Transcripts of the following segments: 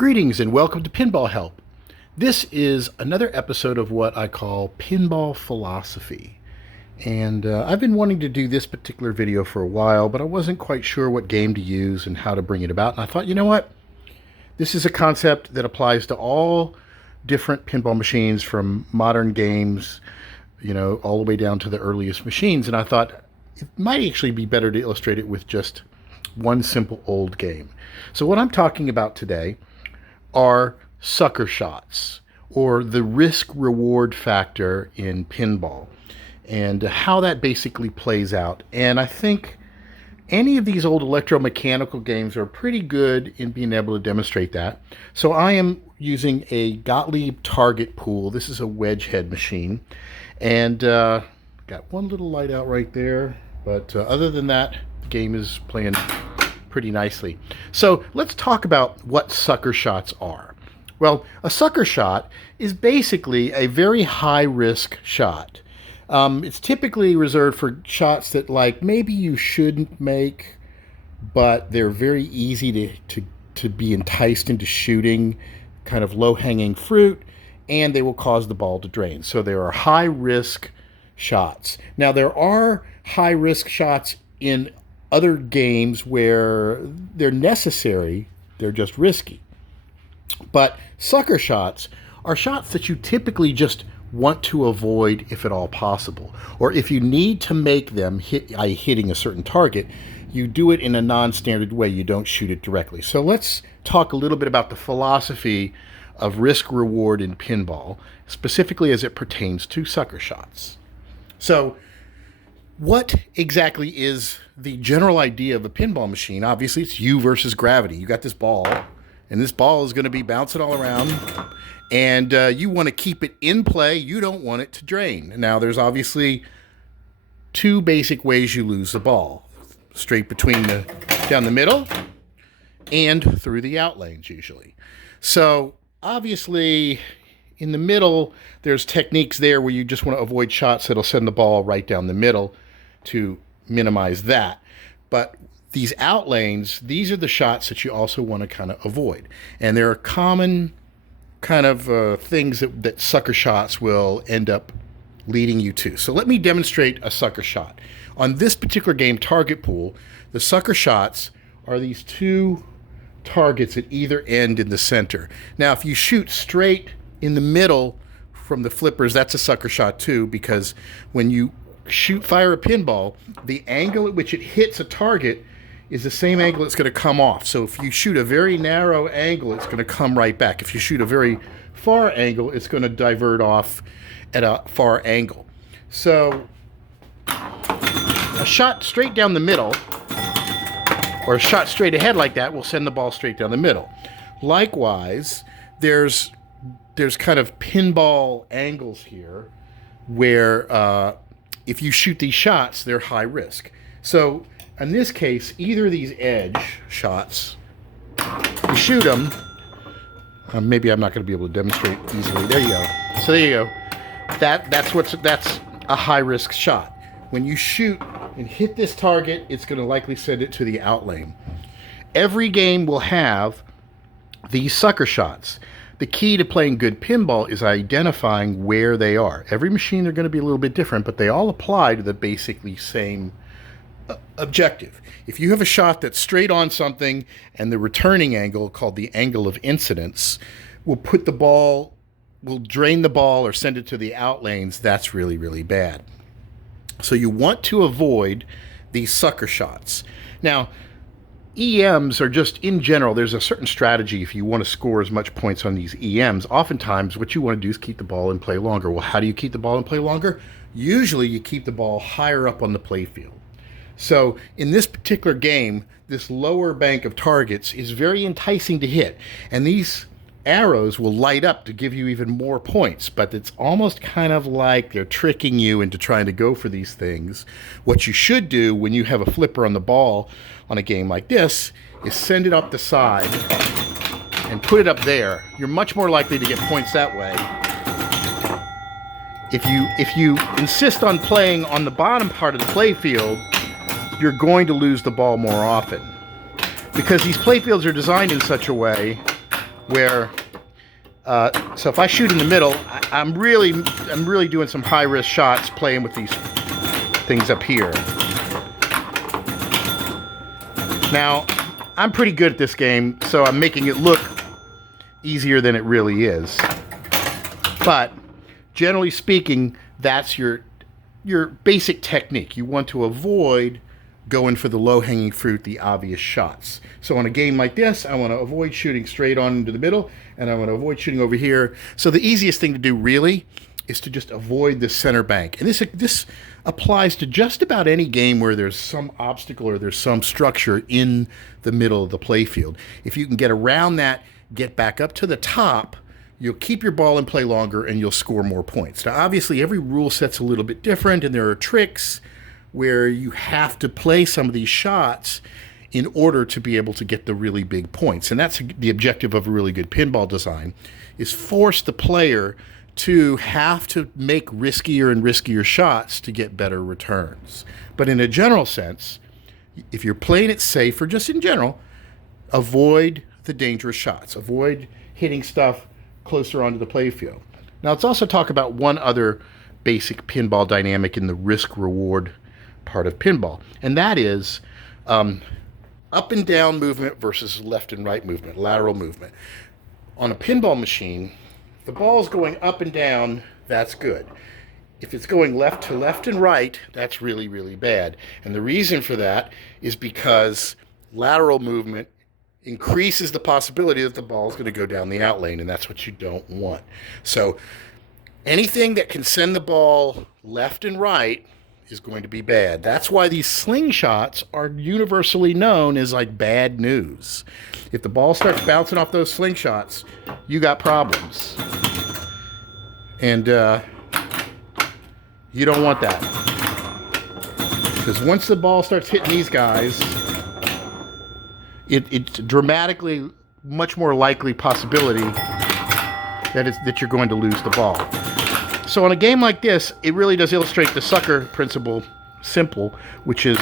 Greetings and welcome to Pinball Help. This is another episode of what I call Pinball Philosophy. And I've been wanting to do this particular video for a while, but I wasn't quite sure what game to use and how to bring it about. And I thought, you know what? This is a concept that applies to all different pinball machines, from modern games, all the way down to the earliest machines. And I thought it might actually be better to illustrate it with just one simple old game. So what I'm talking about today are sucker shots, or the risk-reward factor in pinball, and how that basically plays out. And I think any of these old electromechanical games are pretty good in being able to demonstrate that. So I am using a Gottlieb target pool. This is a wedge head machine, and got one little light out right there, but other than that, the game is playing pretty nicely. So let's talk about what sucker shots are. Well, a sucker shot is basically a very high risk shot. It's typically reserved for shots that maybe you shouldn't make, but they're very easy to be enticed into shooting, kind of low-hanging fruit, and they will cause the ball to drain. So there are high risk shots. Now there are high risk shots in other games where they're necessary, they're just risky. But sucker shots are shots that you typically just want to avoid if at all possible. Or if you need to make them hitting a certain target, you do it in a non-standard way. You don't shoot it directly. So let's talk a little bit about the philosophy of risk-reward in pinball, specifically as it pertains to sucker shots. So what exactly is the general idea of a pinball machine? Obviously, it's you versus gravity. You got this ball, and this ball is going to be bouncing all around, and you want to keep it in play. You don't want it to drain. Now, there's obviously two basic ways you lose the ball: straight down the middle, and through the out lanes, usually. So, obviously, in the middle, there's techniques there where you just want to avoid shots that'll send the ball right down the middle to minimize that. But these out lanes, these are the shots that you also want to kind of avoid. And there are common kind of things that sucker shots will end up leading you to. So let me demonstrate a sucker shot. On this particular game, Target Pool, the sucker shots are these two targets at either end in the center. Now, if you shoot straight in the middle from the flippers, that's a sucker shot too, because when you fire a pinball, the angle at which it hits a target is the same angle it's going to come off. So if you shoot a very narrow angle, it's going to come right back. If you shoot a very far angle, it's going to divert off at a far angle. So a shot straight down the middle, or a shot straight ahead like that, will send the ball straight down the middle. Likewise, there's kind of pinball angles here where if you shoot these shots, they're high risk. So in this case, either of these edge shots, you shoot them. Maybe I'm not going to be able to demonstrate easily. There you go. So there you go. That's a high risk shot. When you shoot and hit this target, it's going to likely send it to the out lane. Every game will have these sucker shots. The key to playing good pinball is identifying where they are. Every machine are going to be a little bit different, but they all apply to the basically same objective. If you have a shot that's straight on something and the returning angle, called the angle of incidence, will drain the ball or send it to the out lanes, that's really, really bad. So you want to avoid these sucker shots. Now, EMs are just, in general, there's a certain strategy if you want to score as much points on these EMs. Oftentimes, what you want to do is keep the ball in play longer. Well, how do you keep the ball in play longer? Usually, you keep the ball higher up on the play field. So, in this particular game, this lower bank of targets is very enticing to hit. And these arrows will light up to give you even more points, but it's almost kind of like they're tricking you into trying to go for these things. What you should do when you have a flipper on the ball on a game like this is send it up the side and put it up there. You're much more likely to get points that way. If you insist on playing on the bottom part of the play field, you're going to lose the ball more often, because these play fields are designed in such a way where so if I shoot in the middle, I'm really doing some high risk shots playing with these things up here. Now, I'm pretty good at this game, so I'm making it look easier than it really is. But generally speaking, that's your basic technique. You want to avoid going for the low-hanging fruit, the obvious shots. So on a game like this, I want to avoid shooting straight on into the middle, and I want to avoid shooting over here. So the easiest thing to do really is to just avoid the center bank. And this applies to just about any game where there's some obstacle or there's some structure in the middle of the playfield. If you can get around that, get back up to the top, you'll keep your ball in play longer and you'll score more points. Now, obviously, every rule set's a little bit different, and there are tricks where you have to play some of these shots in order to be able to get the really big points. And that's the objective of a really good pinball design, is force the player to have to make riskier and riskier shots to get better returns. But in a general sense, if you're playing it safe, or just in general, avoid the dangerous shots. Avoid hitting stuff closer onto the playfield. Now, let's also talk about one other basic pinball dynamic in the risk-reward part of pinball, and that is up and down movement versus left and right movement, lateral movement. On a pinball machine, if the ball is going up and down, that's good. If it's going left to left and right, that's really, really bad. And the reason for that is because lateral movement increases the possibility that the ball is going to go down the out lane, and that's what you don't want. So anything that can send the ball left and right is going to be bad. That's why these slingshots are universally known as like bad news. If the ball starts bouncing off those slingshots, you got problems. And you don't want that. Because once the ball starts hitting these guys, it's dramatically much more likely possibility that you're going to lose the ball. So on a game like this, it really does illustrate the sucker principle simple, which is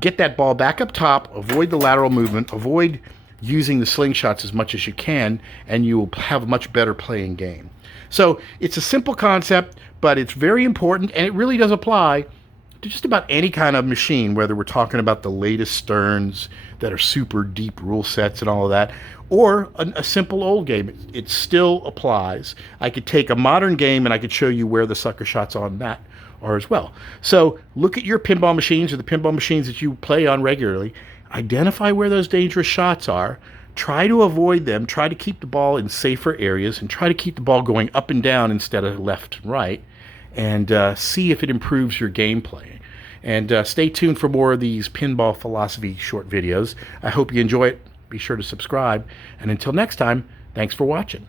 get that ball back up top, avoid the lateral movement, avoid using the slingshots as much as you can, and you will have a much better playing game. So it's a simple concept, but it's very important, and it really does apply to just about any kind of machine, whether we're talking about the latest Sterns that are super deep rule sets and all of that, or a simple old game. It still applies. I could take a modern game and I could show you where the sucker shots on that are as well. So look at your pinball machines or the pinball machines that you play on regularly. Identify where those dangerous shots are. Try to avoid them. Try to keep the ball in safer areas, and try to keep the ball going up and down instead of left and right, and see if it improves your gameplay. And stay tuned for more of these Pinball Philosophy short videos. I hope you enjoy it. Be sure to subscribe. And until next time, thanks for watching.